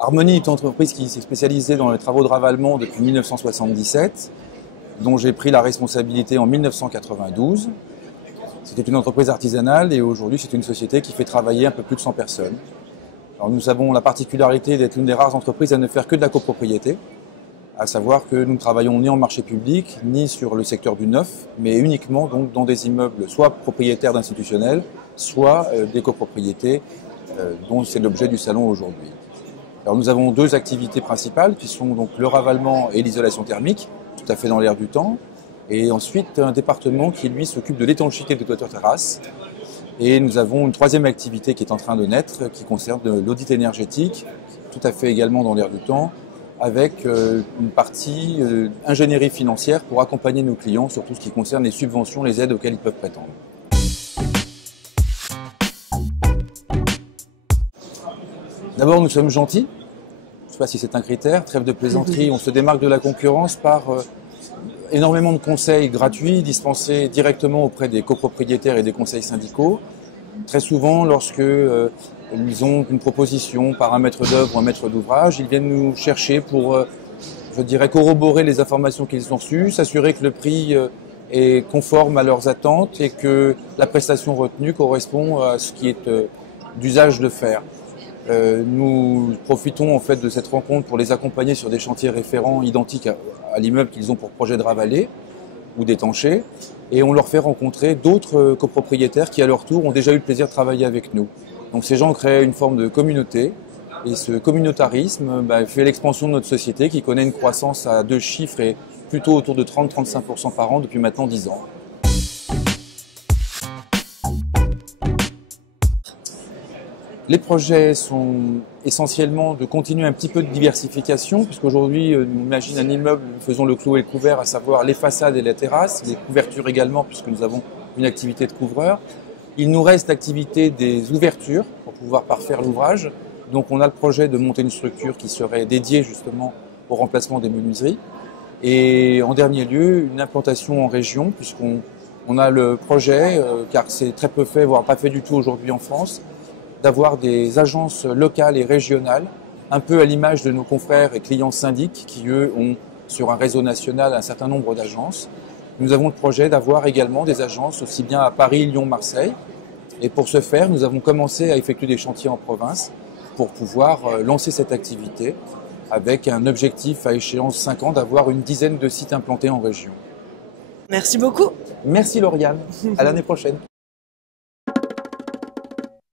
Harmonie est une entreprise qui s'est spécialisée dans les travaux de ravalement depuis 1977, dont j'ai pris la responsabilité en 1992. C'était une entreprise artisanale et aujourd'hui c'est une société qui fait travailler un peu plus de 100 personnes. Alors nous avons la particularité d'être l'une des rares entreprises à ne faire que de la copropriété, à savoir que nous ne travaillons ni en marché public, ni sur le secteur du neuf, mais uniquement donc dans des immeubles soit propriétaires d'institutionnels, soit des copropriétés dont c'est l'objet du salon aujourd'hui. Alors nous avons deux activités principales qui sont donc le ravalement et l'isolation thermique, tout à fait dans l'air du temps, et ensuite un département qui lui s'occupe de l'étanchéité des toitures-terrasses. Et nous avons une troisième activité qui est en train de naître, qui concerne l'audit énergétique, tout à fait également dans l'air du temps, avec une partie ingénierie financière pour accompagner nos clients sur tout ce qui concerne les subventions, les aides auxquelles ils peuvent prétendre. D'abord, nous sommes gentils. Je ne sais pas si c'est un critère. Trêve de plaisanterie, on se démarque de la concurrence par énormément de conseils gratuits dispensés directement auprès des copropriétaires et des conseils syndicaux. Très souvent, lorsque ils ont une proposition par un maître d'œuvre ou un maître d'ouvrage, ils viennent nous chercher pour, je dirais, corroborer les informations qu'ils ont reçues, s'assurer que le prix est conforme à leurs attentes et que la prestation retenue correspond à ce qui est d'usage de faire. Nous profitons en fait de cette rencontre pour les accompagner sur des chantiers référents identiques à l'immeuble qu'ils ont pour projet de ravaler ou d'étancher, et on leur fait rencontrer d'autres copropriétaires qui à leur tour ont déjà eu le plaisir de travailler avec nous. Donc ces gens créent une forme de communauté, et ce communautarisme fait l'expansion de notre société qui connaît une croissance à deux chiffres et plutôt autour de 30-35% par an depuis maintenant 10 ans. Les projets sont essentiellement de continuer un petit peu de diversification, puisqu'aujourd'hui, on imagine un immeuble, nous faisons le clos et le couvert, à savoir les façades et les terrasses, les couvertures également, puisque nous avons une activité de couvreur. Il nous reste l'activité des ouvertures pour pouvoir parfaire l'ouvrage. Donc on a le projet de monter une structure qui serait dédiée justement au remplacement des menuiseries. Et en dernier lieu, une implantation en région, puisqu'on a le projet, car c'est très peu fait, voire pas fait du tout aujourd'hui en France, d'avoir des agences locales et régionales, un peu à l'image de nos confrères et clients syndics qui, eux, ont sur un réseau national un certain nombre d'agences. Nous avons le projet d'avoir également des agences aussi bien à Paris, Lyon, Marseille. Et pour ce faire, nous avons commencé à effectuer des chantiers en province pour pouvoir lancer cette activité avec un objectif à échéance 5 ans d'avoir une dizaine de sites implantés en région. Merci beaucoup. Merci Lauriane, à l'année prochaine.